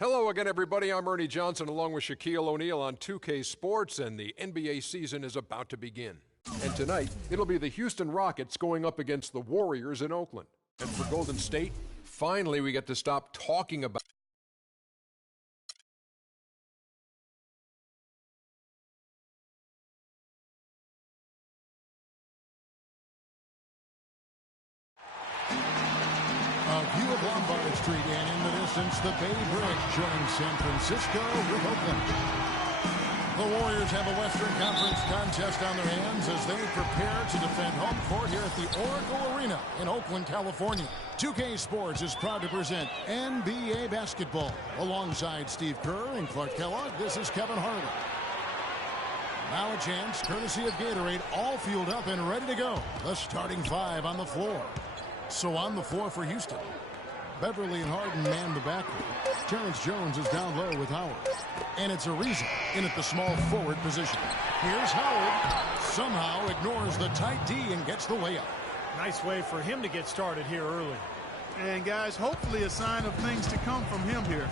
Hello again, everybody. I'm Ernie Johnson along with Shaquille O'Neal on 2K Sports, and the NBA season is about to begin. And tonight, it'll be the Houston Rockets going up against the Warriors in Oakland. And for Golden State, finally we get to stop talking about a view of Lombard Street, and in the distance, the Bay Bridge joins San Francisco with Oakland. The Warriors have a Western Conference contest on their hands as they prepare to defend home court here at the Oracle Arena in Oakland, California. 2K Sports is proud to present NBA basketball. Alongside Steve Kerr and Clark Kellogg, this is Kevin Harlan. Now a chance, courtesy of Gatorade, all fueled up and ready to go. The starting five on the floor. So on the floor for Houston, Beverly and Harden man the backcourt. Terrence Jones is down low with Howard. And it's Ariza in at the small forward position. Here's Howard. Somehow ignores the tight D and gets the layup. Nice way for him to get started here early. And guys, hopefully a sign of things to come from him here.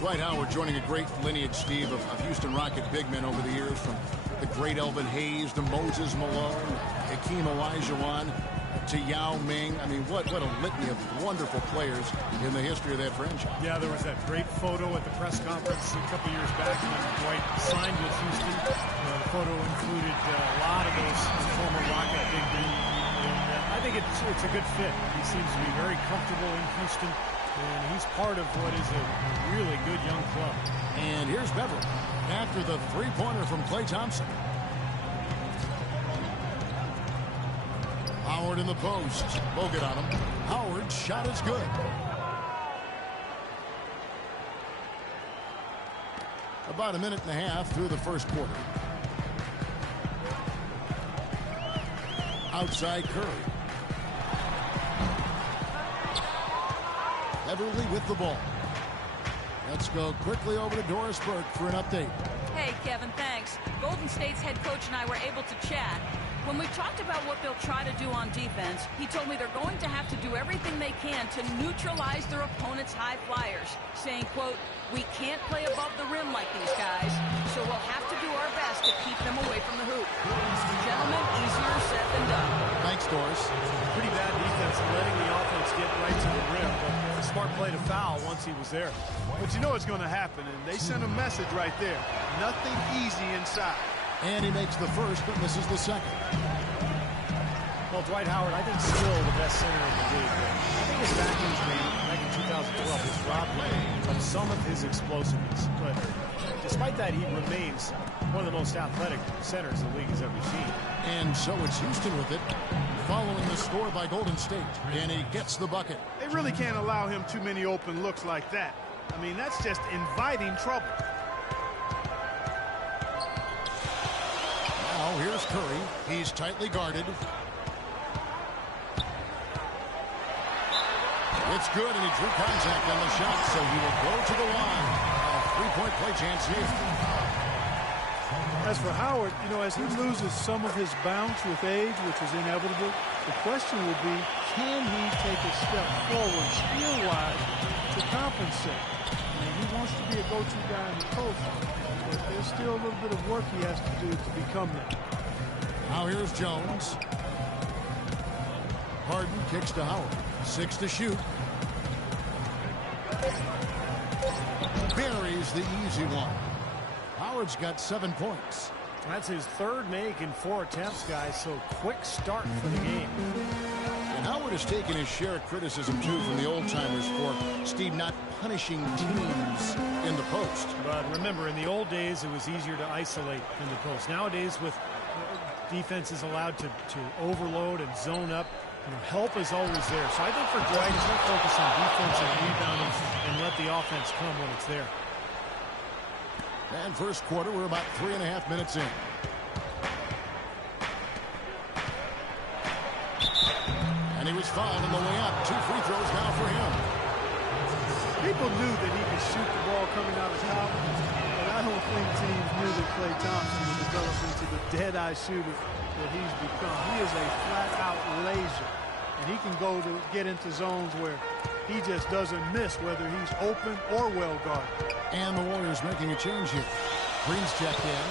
Dwight Howard joining a great lineage, Steve, of Houston Rocket big men over the years, from the great Elvin Hayes to Moses Malone, Hakeem Olajuwon, to Yao Ming. I mean, what a litany of wonderful players in the history of that franchise. Yeah, there was that great photo at the press conference a couple years back when Dwight signed with Houston. The photo included a lot of those former Rocket big men. And I think it's a good fit. He seems to be very comfortable in Houston, and he's part of what is a really good young club. And here's Beverly after the three-pointer from Klay Thompson. Howard in the post. Bogut on him. Howard's shot is good. About a minute and a half through the first quarter. Outside Curry. Beverly with the ball. Let's go quickly over to Doris Burke for an update. Hey, Kevin, thanks. Golden State's head coach and I were able to chat. When we talked about what they'll try to do on defense, he told me they're going to have to do everything they can to neutralize their opponent's high flyers, saying, quote, "We can't play above the rim like these guys, so we'll have to do our best to keep them away from the hoop." Gentlemen, easier said than done. Thanks, Doris. Pretty bad defense, letting the offense get right to the rim, but a smart play to foul once he was there. But you know it's going to happen, and they sent a message right there. Nothing easy inside. And he makes the first, but misses the second. Well, Dwight Howard, I think, still the best center in the league. I think his back injury back in 2012 has robbed him of some of his explosiveness. But despite that, he remains one of the most athletic centers the league has ever seen. And so it's Houston with it, following the score by Golden State. And he gets the bucket. They really can't allow him too many open looks like that. I mean, that's just inviting trouble. Now here's Curry. He's tightly guarded. It's good, and he drew contact on the shot, so he will go to the line. A three-point play chance here. As for Howard, you know, as he loses some of his bounce with age, which is inevitable, the question will be, can he take a step forward skill-wise to compensate? And he wants to be a go-to guy in the post, but there's still a little bit of work he has to do to become that. Now here's Jones. Harden kicks to Howard. 6 to shoot. Buries the easy one. Howard's got 7 points. That's his third make in 4 attempts, guys, so quick start for the game. And Howard has taken his share of criticism, too, from the old-timers for, Steve, not punishing teams in the post. But remember, in the old days, it was easier to isolate in the post. Nowadays, with defenses allowed to overload and zone up, help is always there. So I think for Dwight, he's going to focus on defense and rebounding and let the offense come when it's there. And first quarter, we're about 3.5 minutes in. And he was fouled on the way up. 2 free throws now for him. People knew that he could shoot the ball coming out of college, but I don't think teams knew that Klay Thompson would develop into the dead-eye shooter that he's become. He is a flat-out laser, and he can go to get into zones where he just doesn't miss whether he's open or well guarded. And the Warriors making a change here. Green's checked in.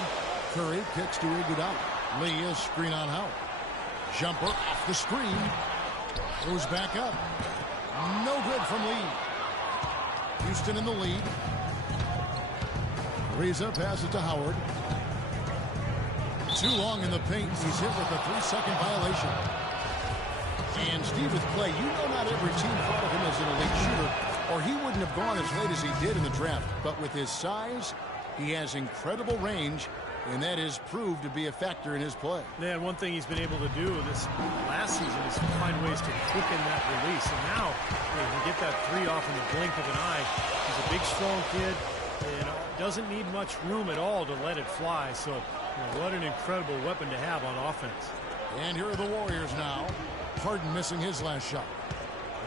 Curry kicks to Iguodala. Lee is screen on Howard. Jumper off the screen. Goes back up. No good from Lee. Houston in the lead. Ariza passes to Howard. Too long in the paint. He's hit with a 3-second violation. And Steve with Clay, you know not every team thought of him as an elite shooter, or he wouldn't have gone as late as he did in the draft. But with his size, he has incredible range, and that has proved to be a factor in his play. Yeah, and one thing he's been able to do this last season is find ways to quicken that release. And now, he can get that three off in the blink of an eye. He's a big, strong kid, and doesn't need much room at all to let it fly. So, what an incredible weapon to have on offense. And here are the Warriors now. Harden missing his last shot.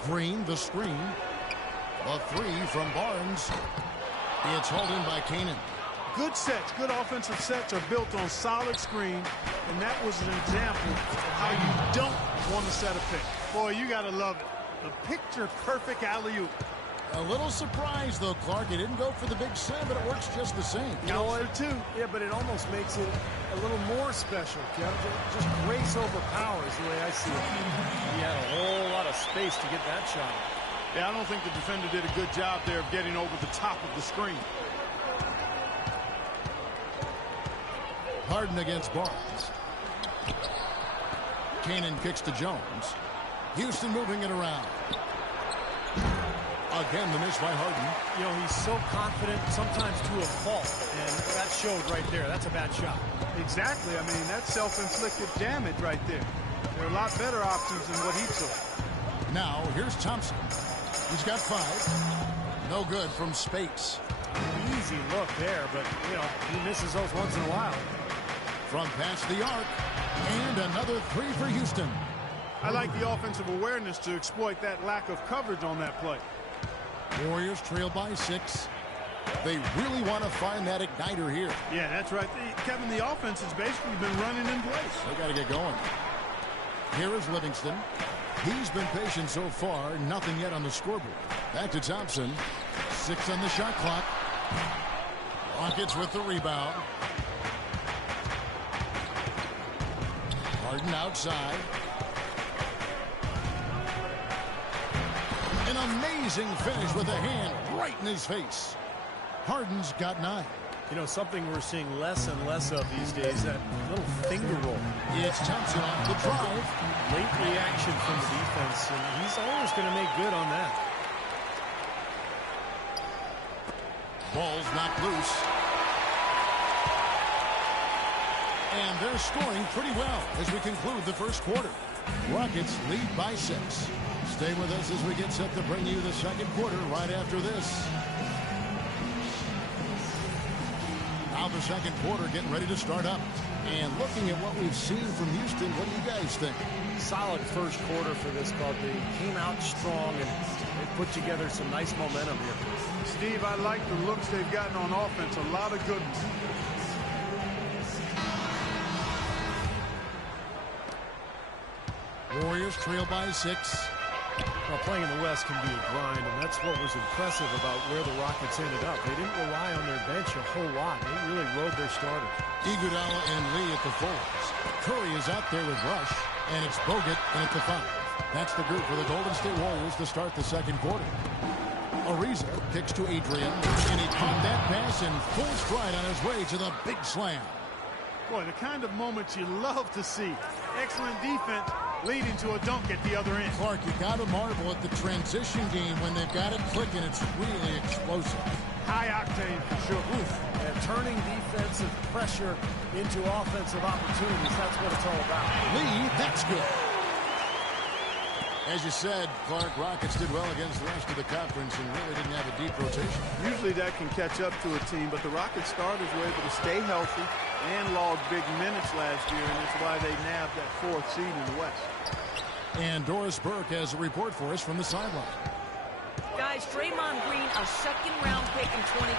Green, the screen. A three from Barnes. It's hauled in by Canaan. Good sets, good offensive sets are built on solid screen, and that was an example of how you don't want to set a pick. Boy, you got to love it. The picture-perfect alley-oop. A little surprise, though, Clark. He didn't go for the big slam, but it works just the same. Counts for two. Yeah, but it almost makes it a little more special, Kevin. Just grace over power is the way I see it. He had a whole lot of space to get that shot. Yeah, I don't think the defender did a good job there of getting over the top of the screen. Harden against Barnes. Canaan kicks to Jones. Houston moving it around. Again, the miss by Harden. He's so confident, sometimes to a fault, and that showed right there. That's a bad shot. Exactly. I mean, that's self-inflicted damage right there. There are a lot better options than what he took. Now, here's Thompson. He's got 5. No good from Spates. Easy look there, but, he misses those once in a while. From past the arc, and another 3 for Houston. I like the offensive awareness to exploit that lack of coverage on that play. Warriors trail by 6. They really want to find that igniter here. Yeah, that's right. Kevin, the offense has basically been running in place. They got to get going. Here is Livingston. He's been patient so far. Nothing yet on the scoreboard. Back to Thompson. 6 on the shot clock. Rockets with the rebound. Harden outside. An amazing finish with a hand right in his face. Harden's got 9. Something we're seeing less and less of these days, that little finger roll. It's Thompson on the drive. Late reaction from the defense, and he's always going to make good on that. Ball's knocked loose. And they're scoring pretty well as we conclude the first quarter. Rockets lead by 6. Stay with us as we get set to bring you the second quarter right after this. Now the second quarter getting ready to start up. And looking at what we've seen from Houston, what do you guys think? Solid first quarter for this club. They came out strong and they put together some nice momentum here. Steve, I like the looks they've gotten on offense. A lot of good ones. Warriors trail by 6. Well, playing in the West can be a grind, and that's what was impressive about where the Rockets ended up. They didn't rely on their bench a whole lot. They really rode their starters. Iguodala and Lee at the forwards. Curry is out there with Rush, and it's Bogut in at the 5. That's the group for the Golden State Warriors to start the second quarter. Ariza kicks to Adrian, and he caught that pass in full stride on his way to the big slam. Boy, the kind of moments you love to see. Excellent defense leading to a dunk at the other end. Clark, you got to marvel at the transition game when they've got it clicking. It's really explosive. High octane for sure. Oof. And turning defensive pressure into offensive opportunities, that's what it's all about. Lee, that's good. As you said, Clark, Rockets did well against the rest of the conference and really didn't have a deep rotation. Usually that can catch up to a team, but the Rockets starters were able to stay healthy and log big minutes last year, and it's why they nabbed that 4th seed in the West. And Doris Burke has a report for us from the sideline. Guys, Draymond Green, a second-round pick in 2012,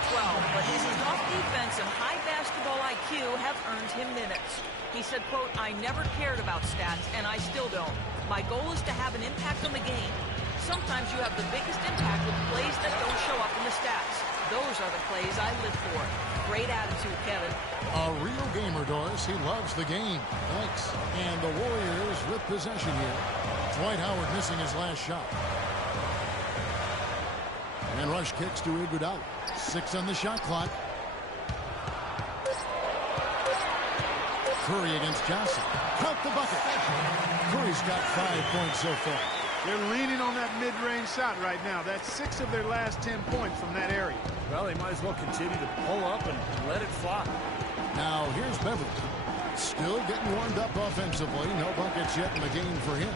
but his tough defense and high basketball IQ have earned him minutes. He said, quote, "I never cared about stats, and I still don't. My goal is to have an impact on the game. Sometimes you have the biggest impact with plays that don't show up in the stats. Those are the plays I live for. Great attitude, Kevin. A real gamer, Doris. He loves the game. Thanks. And the Warriors with possession here. Dwight Howard missing his last shot. And rush kicks to Iguodala. 6 on the shot clock. Curry against Johnson. Count the bucket. Curry's got 5 points so far. They're leaning on that mid-range shot right now. That's 6 of their last 10 points from that area. Well, they might as well continue to pull up and let it fly. Now here's Beverly. Still getting warmed up offensively. No buckets yet in the game for him.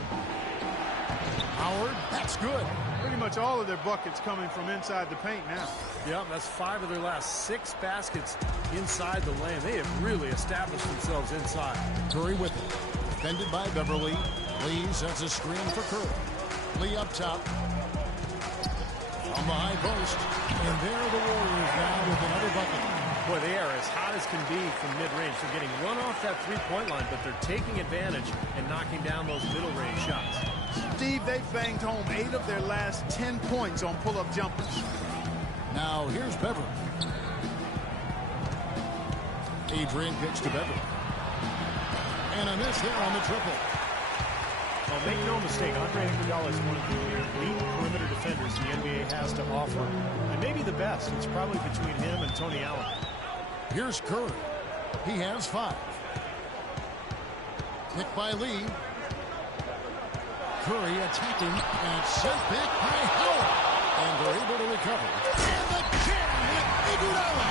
Howard, that's good. Pretty much all of their buckets coming from inside the paint now. Yep, that's 5 of their last 6 baskets inside the lane. They have really established themselves inside. Curry with it. Defended by Beverly. Lee sets a screen for Curry. Lee up top. On the high post. And there are the Warriors now with another bucket. Boy, they are as hot as can be from mid-range. They're getting run off that three-point line, but they're taking advantage and knocking down those middle-range shots. Steve, they've banged home 8 of their last 10 points on pull-up jumpers. Now here's Beverly. Adrian kicks to Beverly. And a miss there on the triple. Well, make no mistake, Andre Iguodala is one of the elite perimeter defenders the NBA has to offer. And maybe the best. It's probably between him and Tony Allen. Here's Curry. He has 5. Picked by Lee. Curry attacking and sent back by Howard. And they're able to recover. And the jam with Iguodala.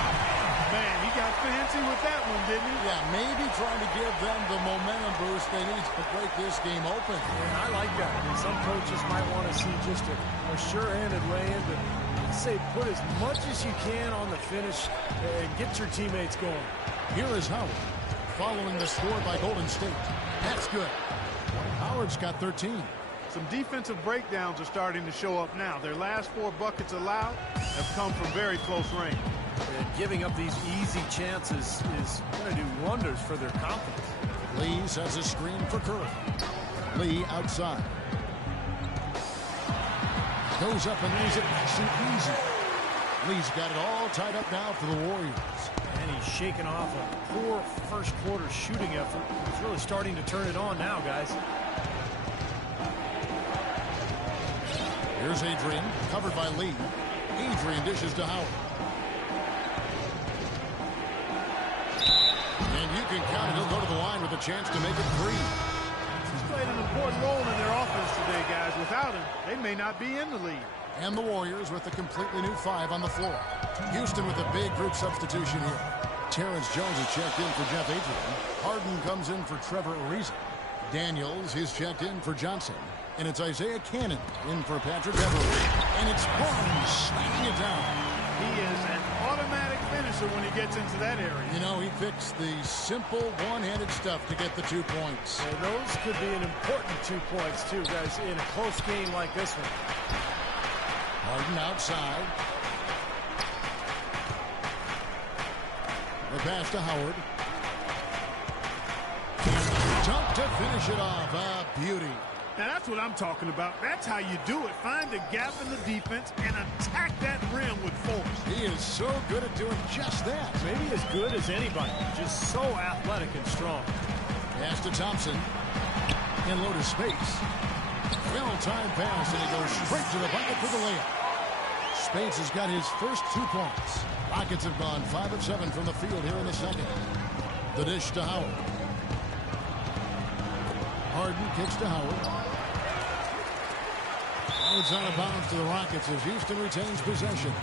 Man, he got fancy with that one, didn't he? Yeah, maybe trying to give them the momentum boost they need to break this game open. And I like that. And some coaches might want to see just a sure-handed lay-in, but I'd say put as much as you can on the finish and get your teammates going. Here is Howard, following the score by Golden State. That's good. Howard's got 13. Some defensive breakdowns are starting to show up now. Their last 4 buckets allowed have come from very close range. And giving up these easy chances is going to do wonders for their confidence. Lee sets a screen for Curry. Lee outside. Goes up and lays it nice and easy. Lee's got it all tied up now for the Warriors. And he's shaking off a poor first quarter shooting effort. He's really starting to turn it on now, guys. Here's Adrian, covered by Lee. Adrian dishes to Howard. And you can count it. He'll go to the line with a chance to make it 3. He's played an important role in their offense today, guys. Without him, they may not be in the lead. And the Warriors with a completely new 5 on the floor. Houston with a big group substitution here. Terrence Jones is checked in for Jeff Adrian. Harden comes in for Trevor Ariza. Daniels is checked in for Johnson. And it's Isaiah Cannon in for Patrick Beverly. And it's Barnes slamming it down. He is an automatic finisher when he gets into that area. You know, he picks the simple one-handed stuff to get the 2 points. And those could be an important 2 points, too, guys, in a close game like this one. Harden outside. The pass to Howard. Dunk to finish it off. A beauty. Now, that's what I'm talking about. That's how you do it. Find a gap in the defense and attack that rim with force. He is so good at doing just that. Maybe as good as anybody. Just so athletic and strong. Pass to Thompson. In low to space. Well-timed pass, and he goes straight to the bucket for the layup. Spades has got his first 2 points. Rockets have gone 5 of 7 from the field here in the second. The dish to Howard. Harden kicks to Howard. It's out of bounds to the Rockets as Houston retains possession.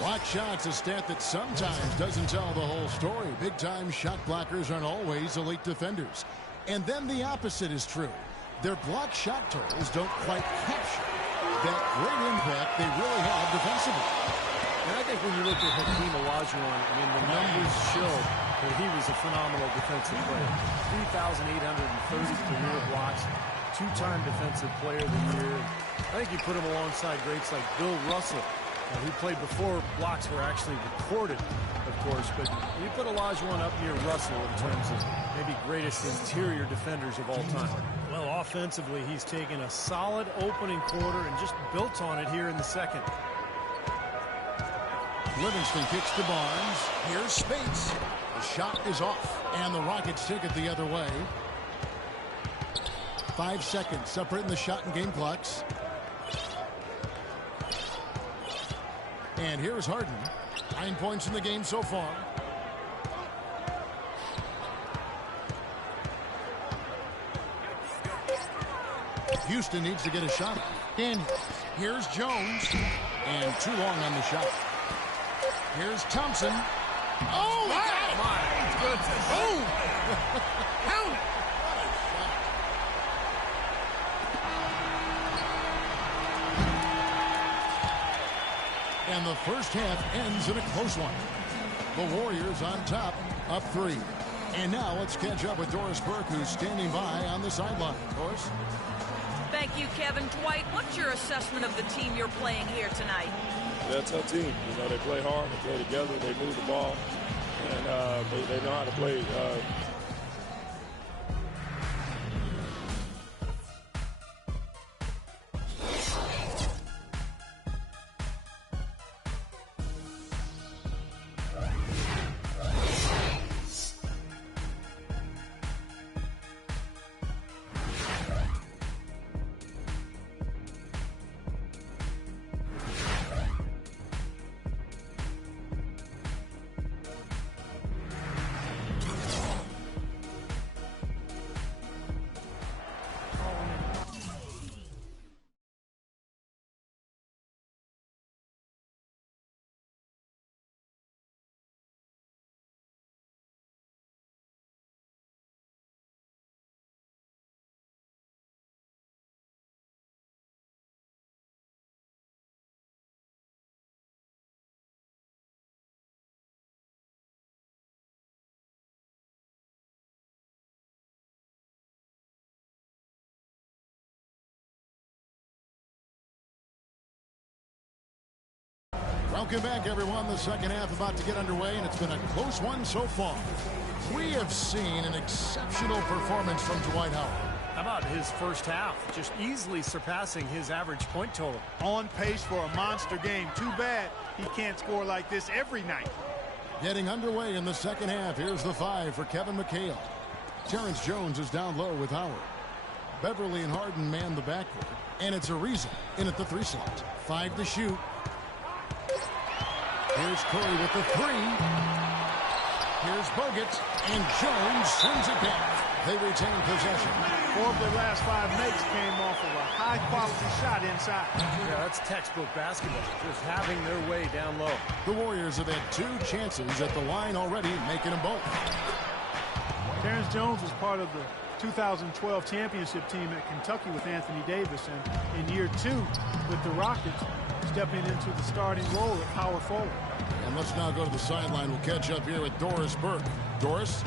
Block shots, a stat that sometimes doesn't tell the whole story. Big-time shot blockers aren't always elite defenders. And then the opposite is true. Their block shot totals don't quite capture that great impact they really have defensively. And I think when you look at Hakeem Olajuwon, I mean, the numbers show that he was a phenomenal defensive player. 3,830 career blocks, 2-time defensive player of the year. I think you put him alongside greats like Bill Russell, He played before blocks were actually recorded, of course, but you put Olajuwon up near Russell in terms of maybe greatest interior defenders of all time. Well, offensively, he's taken a solid opening quarter and just built on it here in the second. Livingston kicks to Barnes. Here's Spates. The shot is off, and the Rockets take it the other way. 5 seconds separating the shot and game clocks. And here's Harden. 9 points in the game so far. Houston needs to get a shot. And here's Jones. And too long on the shot. Here's Thompson. Oh, My goodness. boom! Count it. And the first half ends in a close one. The Warriors on top, up 3. And now let's catch up with Doris Burke, who's standing by on the sideline. Doris? Thank you, Kevin. Dwight, what's your assessment of the team you're playing here tonight? They're a tough team. You know, they play hard, they play together, they move the ball, and they know how to play. Welcome back, everyone. The second half about to get underway, and it's been a close one so far. We have seen an exceptional performance from Dwight Howard. How about his first half? Just easily surpassing his average point total. On pace for a monster game. Too bad he can't score like this every night. Getting underway in the second half. Here's the 5 for Kevin McHale. Terrence Jones is down low with Howard. Beverly and Harden man the backcourt, and it's Ariza in at the 3 slot. 5 to shoot. Here's Curry with the 3. Here's Bogut, and Jones swings it back. They retain possession. 4 of their last 5 makes came off of a high-quality shot inside. Yeah, that's textbook basketball, just having their way down low. The Warriors have had 2 chances at the line already, making them both. Terrence Jones was part of the 2012 championship team at Kentucky with Anthony Davis, and in year 2 with the Rockets, stepping into the starting role at power forward. And let's now go to the sideline. We'll catch up here with Doris Burke. Doris?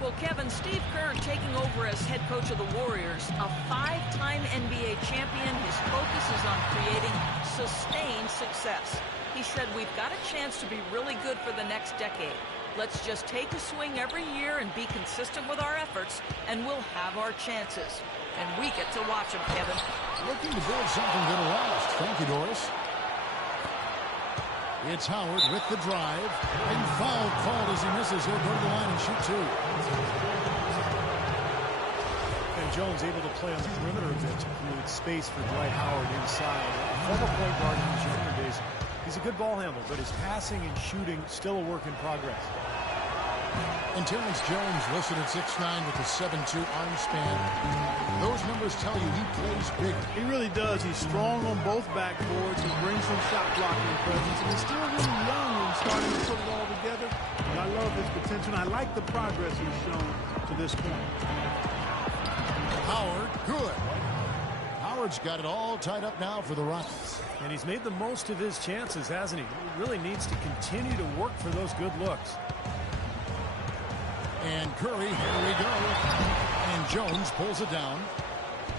Well, Kevin, Steve Kerr taking over as head coach of the Warriors, a 5-time NBA champion. His focus is on creating sustained success. He said, we've got a chance to be really good for the next decade. Let's just take a swing every year and be consistent with our efforts, and we'll have our chances. And we get to watch him, Kevin. Looking to build something that'll last. Thank you, Doris. It's Howard with the drive. And foul called as he misses. He'll go to the line and shoot 2. And Jones able to play on the perimeter a bit to create space for Dwight Howard inside. A former point guard in his younger days. He's a good ball handler, but his passing and shooting still a work in progress. And Terrence Jones listed at 6'9" with a 7'2" arm span. Those numbers tell you he plays big. He really does. He's strong on both backboards. He brings some shot blocking presence, and he's still really young and starting to put it all together. And I love his potential, and I like the progress he's shown to this point. Howard, good. Howard's got it all tied up now for the Rockets. And he's made the most of his chances, hasn't he? He really needs to continue to work for those good looks. And Curry, here we go. And Jones pulls it down.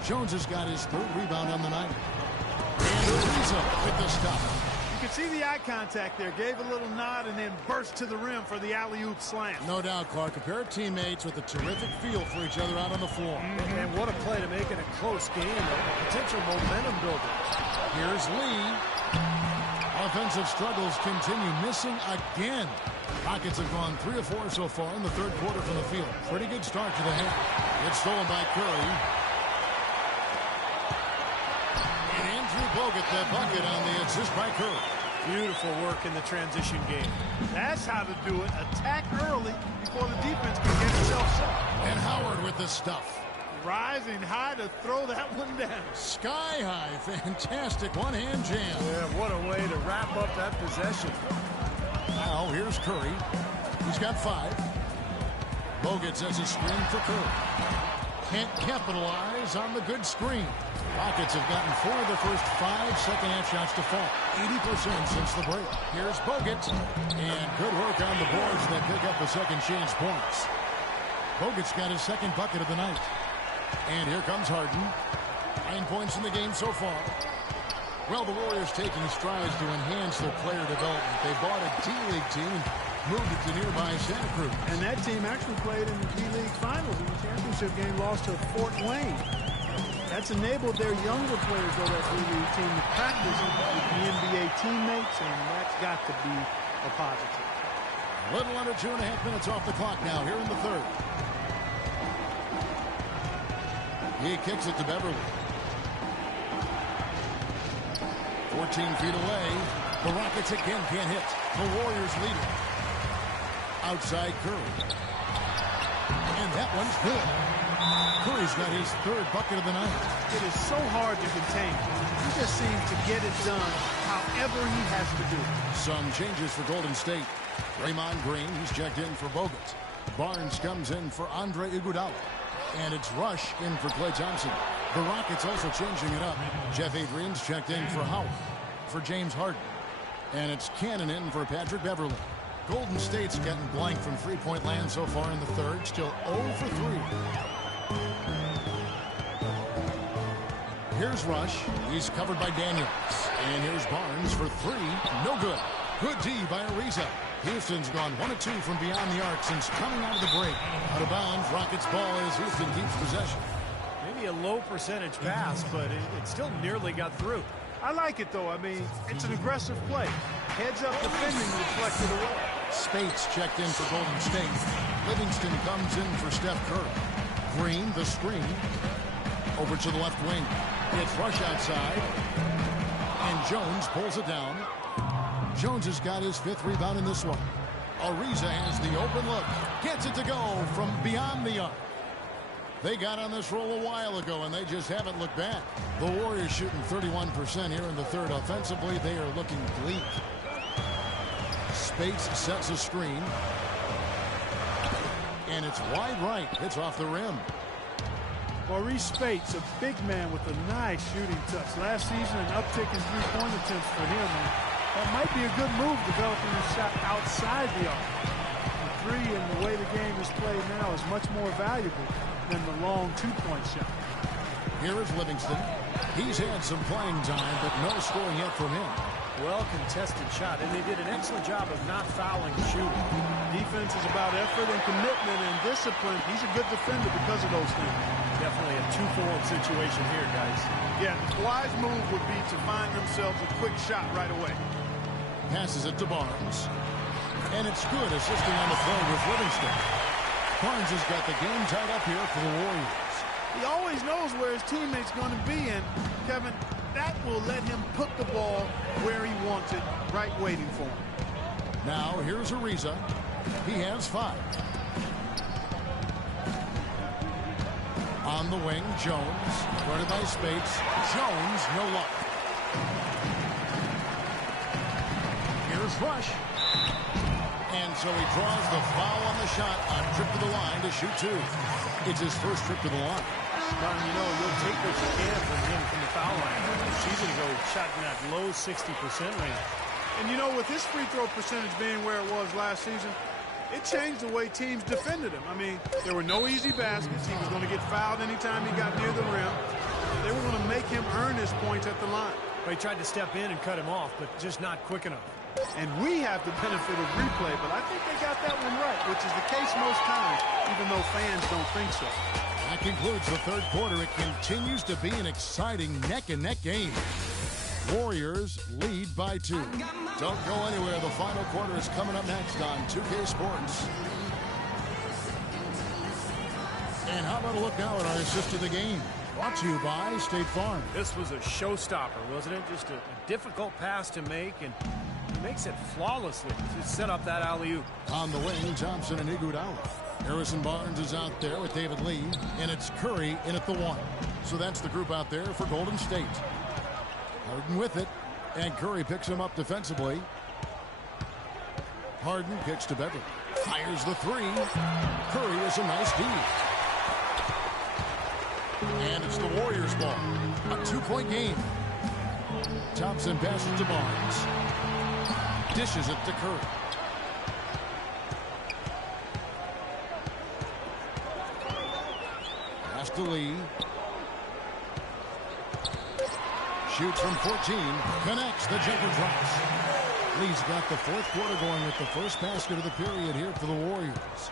Jones has got his 3rd rebound on the night. And Ariza with the stop. You can see the eye contact there. Gave a little nod and then burst to the rim for the alley-oop slam. No doubt, Clark. A pair of teammates with a terrific feel for each other out on the floor. And what a play to make it a close game. A potential momentum builder. Here's Lee. Offensive struggles continue. Missing again. Rockets have gone 3 of 4 so far in the third quarter from the field. Pretty good start to the half. It's stolen by Curry. And Andrew Bogut, the bucket on the assist by Curry. Beautiful work in the transition game. That's how to do it. Attack early before the defense can get itself set. And Howard with the stuff. Rising high to throw that one down. Sky high. Fantastic one-hand jam. Yeah, what a way to wrap up that possession. Now here's Curry. He's got 5. Bogut sets a screen for Curry. Can't capitalize on the good screen. Rockets have gotten 4 of the first 5 second-half shots to fall. 80% since the break. Here's Bogut. And good work on the boards that pick up the second chance points. Bogut's got his second bucket of the night. And here comes Harden. 9 points in the game so far. Well, the Warriors taking strides to enhance their player development. They bought a D-League team and moved it to nearby Santa Cruz. And that team actually played in the D-League Finals in the championship game, lost to Fort Wayne. That's enabled their younger players of that D-League team to practice with the NBA teammates, and that's got to be a positive. A little under 2.5 minutes off the clock now here in the third. He kicks it to Beverly. 14 feet away. The Rockets again can't hit. The Warriors lead it. Outside Curry. And that one's good. Curry's got his third bucket of the night. It is so hard to contain. He just seems to get it done however he has to do it. Some changes for Golden State. Draymond Green, he's checked in for Bogut. Barnes comes in for Andre Iguodala. And it's Rush in for Klay Thompson. The Rockets also changing it up. Jeff Adrian's checked in for Howard. For James Harden. And it's Cannon in for Patrick Beverly. Golden State's getting blank from three-point land so far in the third. Still 0 for 3. Here's Rush. He's covered by Daniels. And here's Barnes for 3. No good. Good D by Ariza. Houston's gone 1 of 2 from beyond the arc since coming out of the break. Out of bounds, Rockets ball as Houston keeps possession. Maybe a low percentage pass, but it still nearly got through. I like it, though. I mean, it's an aggressive play. Heads-up defending reflected away. Spates checked in for Golden State. Livingston comes in for Steph Curry. Green, the screen. Over to the left wing. It's Rush outside. And Jones pulls it down. Jones has got his 5th rebound in this one. Ariza has the open look. Gets it to go from beyond the arc. They got on this roll a while ago, and they just haven't looked back. The Warriors shooting 31% here in the third. Offensively, they are looking bleak. Spates sets a screen. And it's wide right. It's off the rim. Maurice Spates, a big man with a nice shooting touch. Last season, an uptick in three-point attempts for him. And that might be a good move, developing a shot outside the arc. The three and the way the game is played now is much more valuable than the long two-point shot. Here is Livingston. He's had some playing time, but no scoring yet from him. Well-contested shot, and they did an excellent job of not fouling the shooter. Defense is about effort and commitment and discipline. He's a good defender because of those things. Definitely a 2-for-1 situation here, guys. Yeah, the wise move would be to find themselves a quick shot right away. Passes it to Barnes. And it's good, assisting on the play with Livingston. Barnes has got the game tied up here for the Warriors. He always knows where his teammate's going to be, and Kevin, that will let him put the ball where he wants it, right waiting for him. Now, here's Ariza. He has 5. On the wing, Jones. Guarded by Spates. Jones, no luck. Here's Rush. And so he draws the foul on the shot on trip to the line to shoot 2. It's his first trip to the line. Don, you know, you'll take what you can from him from the foul line. She's going to go shot in that low 60% range. And, you know, with his free throw percentage being where it was last season, it changed the way teams defended him. I mean, there were no easy baskets. He was going to get fouled anytime he got near the rim. They were going to make him earn his points at the line. Well, he tried to step in and cut him off, but just not quick enough. And we have the benefit of replay, but I think they got that one right, which is the case most times, even though fans don't think so. That concludes the third quarter. It continues to be an exciting neck-and-neck game. Warriors lead by 2. Don't go anywhere. The final quarter is coming up next on 2K Sports. And how about a look now at our assist of the game? Brought to you by State Farm. This was a showstopper, wasn't it? Just a difficult pass to make, and he makes it flawlessly to set up that alley-oop. On the wing, Thompson and Iguodala. Harrison Barnes is out there with David Lee, and it's Curry in at the 1. So that's the group out there for Golden State. Harden with it, and Curry picks him up defensively. Harden kicks to Beverly. Fires the 3. Curry is a nice D. And it's the Warriors' ball. A 2-point game. Thompson passes to Barnes. Dishes it to Curry. Pass to Lee. Shoots from 14. Connects. The jumper drops. Lee's got the fourth quarter going with the first basket of the period here for the Warriors.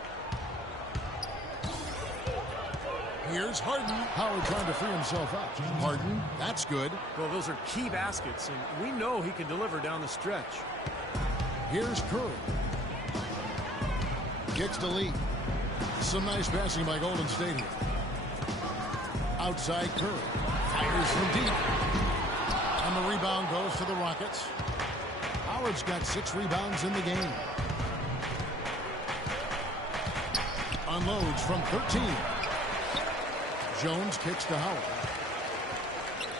Here's Harden. Howard trying to free himself out. Harden, that's good. Well, those are key baskets, and we know he can deliver down the stretch. Here's Curry. Kicks to Lee. Some nice passing by Golden State here. Outside Curry. Fires from deep. And the rebound goes to the Rockets. Howard's got 6 rebounds in the game. Unloads from 13. Jones kicks to Howard.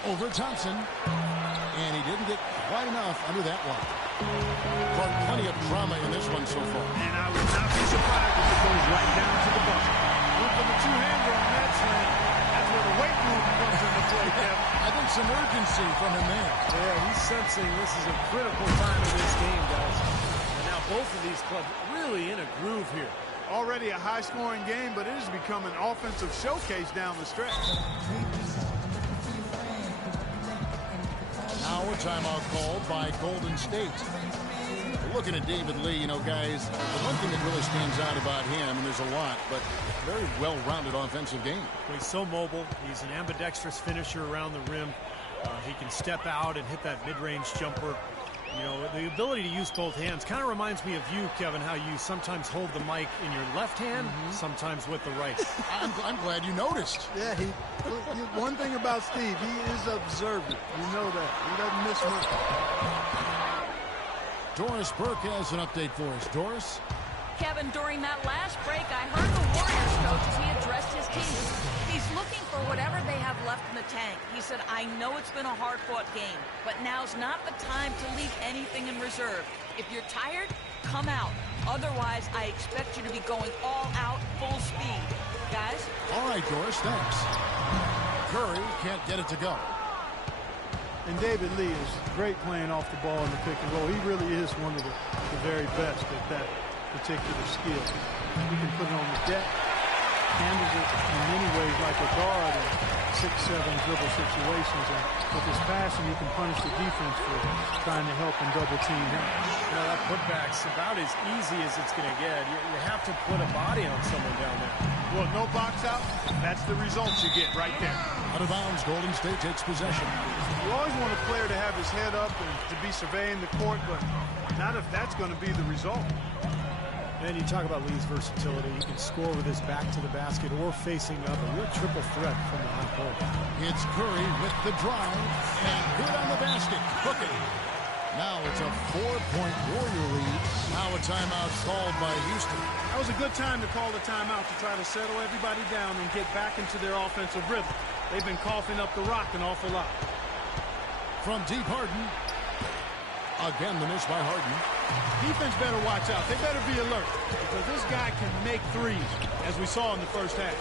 Over Thompson. And he didn't get quite enough under that one. But plenty of drama in this one so far. And I would not be surprised if it goes right down to the bucket. Look for the 2-hander on that slam. That's where the weight room comes into play, Kevin. I think some urgency from him there. Yeah, he's sensing this is a critical time in this game, guys. And now both of these clubs really in a groove here. Already a high-scoring game, but it has become an offensive showcase down the stretch. Now a timeout called by Golden State. Looking at David Lee, you know, guys, the one thing that really stands out about him, and there's a lot, but very well-rounded offensive game. Well, he's so mobile. He's an ambidextrous finisher around the rim. He can step out and hit that mid-range jumper. You know, the ability to use both hands kind of reminds me of you, Kevin, how you sometimes hold the mic in your left hand, sometimes with the right. I'm glad you noticed. Yeah, one thing about Steve, he is observant. You know that. He doesn't miss much. Doris Burke has an update for us. Doris? Kevin, during that last break, I heard the Warriors coach as he addressed his team. He's looking for whatever they have left in the tank. He said, I know it's been a hard-fought game, but now's not the time to leave anything in reserve. If you're tired, come out. Otherwise, I expect you to be going all out, full speed. Guys? All right, Doris, thanks. Curry can't get it to go. And David Lee is great playing off the ball in the pick and roll. He really is one of the very best at that particular skill. He can put it on the deck, handles it in many ways like a guard in 6-7 dribble situations. And with his passing, he can punish the defense for trying to help and double team him. You know, that putback's about as easy as it's going to get. You have to put a body on someone down there. Well, no box out, that's the results you get right there. Out of bounds, Golden State takes possession. You always want a player to have his head up and to be surveying the court, but not if that's going to be the result. And you talk about Lee's versatility. He can score with his back to the basket or facing up, a real triple threat from the high post. It's Curry with the drive, and good on the basket. Cooking. Now it's a 4-point Warrior lead. Now a timeout called by Houston. That was a good time to call the timeout to try to settle everybody down and get back into their offensive rhythm. They've been coughing up the rock an awful lot. From deep, Harden. Again, the miss by Harden. Defense better watch out. They better be alert because this guy can make threes, as we saw in the first half.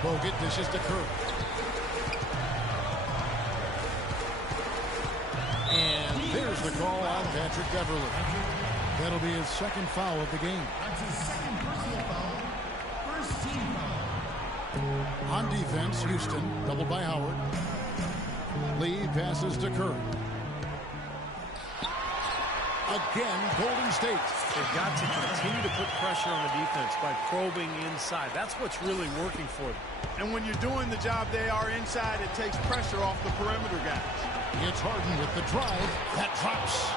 Bogut dishes to Curry. And there's the call on Patrick Beverly. That'll be his second foul of the game. On defense, Houston, doubled by Howard. Lee passes to Curry. Again, Golden State. They've got to continue to put pressure on the defense by probing inside. That's what's really working for them. And when you're doing the job they are inside, it takes pressure off the perimeter guys. It's Harden with the drive. That drops.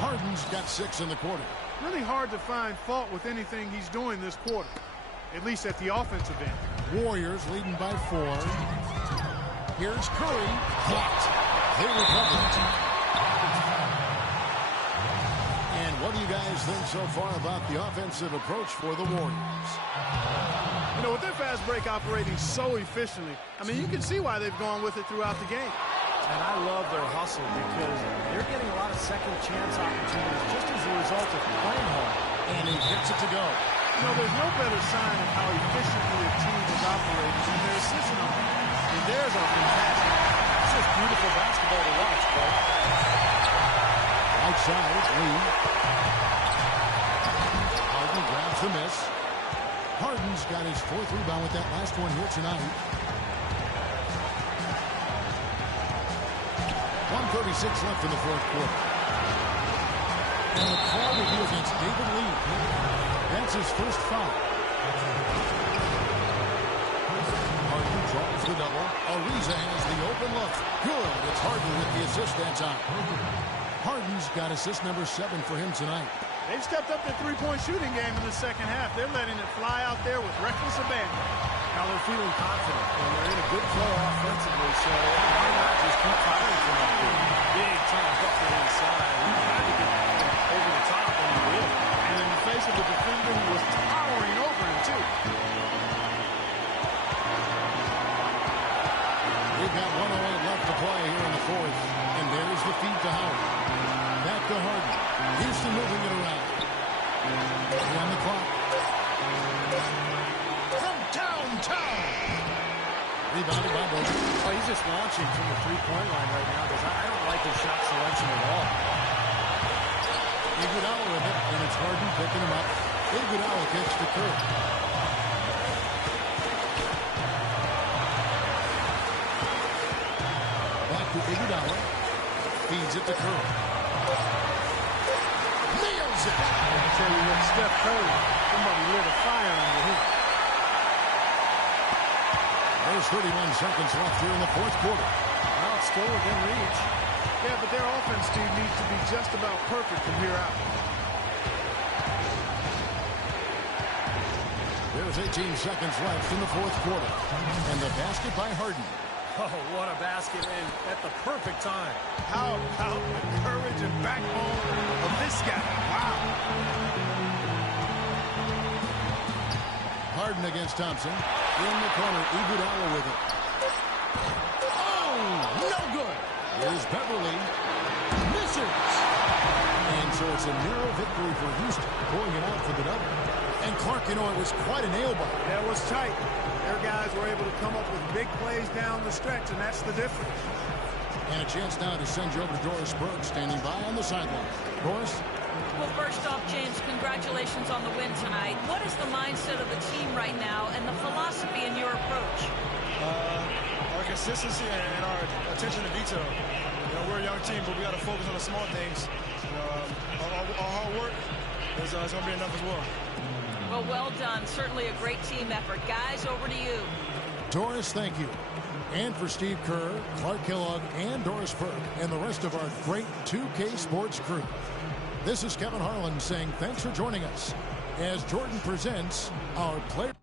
Harden's got 6 in the quarter. Really hard to find fault with anything he's doing this quarter, at least at the offensive end. Warriors leading by 4. Here's Curry. Blocked. They recover it. And what do you guys think so far about the offensive approach for the Warriors? You know, with their fast break operating so efficiently, I mean, you can see why they've gone with it throughout the game. And I love their hustle because they're getting a lot of second chance opportunities just as a result of playing hard. And he gets it to go. You know, there's no better sign of how efficiently a team is operating than their assist number. And theirs are fantastic. It's just beautiful basketball to watch, bro. Outside, Lee. Harden grabs the miss. Harden's got his 4th rebound with that last one here tonight. 1:36 left in the 4th quarter. And the call will be against David Lee. That's his first foul. Harden draws the double. Ariza has the open look. Good. It's Harden with the assist that time. Harden's got assist number 7 for him tonight. They've stepped up their three-point shooting game in the second half. They're letting it fly out there with reckless abandon. Now they're feeling confident, and they're in a good flow offensively, so why not just keep firing from up there? Big time bucket inside. He tried to get over the top, and he did. And in the face of a defender who was towering over him, too. We've got 1:08 left to play here in the 4th, and there's the feed to Howard. Back to Harden. Houston moving it around. On the clock. From downtown. Rebounded by Bogan. Oh, he's just launching from the three-point line right now because I don't like his shot selection at all. Iguodala with it, and it's Harden picking him up. Iguodala kicks to Curry. Back to Iguodala. Feeds it to Curry. Nails it! I tell you what, Steph Curry, somebody lit a fire under him. There's 31 seconds left here in the 4th quarter. Well, it's still within reach. Yeah, but their offense, Steve, needs to be just about perfect from here out. There's 18 seconds left in the 4th quarter. And the basket by Harden. Oh, what a basket, and at the perfect time. How about the courage and backbone of this guy? Wow. Harden against Thompson. In the corner, Iguodala with it. Oh, no good. Here's Beverly. Misses. And so it's a narrow victory for Houston, pulling it out for the double. And Clark, you know, it was quite a nail-biter. Yeah, it was tight. Their guys were able to come up with big plays down the stretch, and that's the difference. And a chance now to send you over to Doris Burke, standing by on the sideline. Doris? Well, first off, James, congratulations on the win tonight. What is the mindset of the team right now and the philosophy in your approach? Our consistency and our attention to detail. You know, we're a young team, but we got to focus on the small things. Our hard work is going to be enough as well. Well done. Certainly a great team effort. Guys, over to you. Doris, thank you. And for Steve Kerr, Clark Kellogg, and Doris Burke, and the rest of our great 2K Sports crew. This is Kevin Harlan saying thanks for joining us as Jordan presents our player.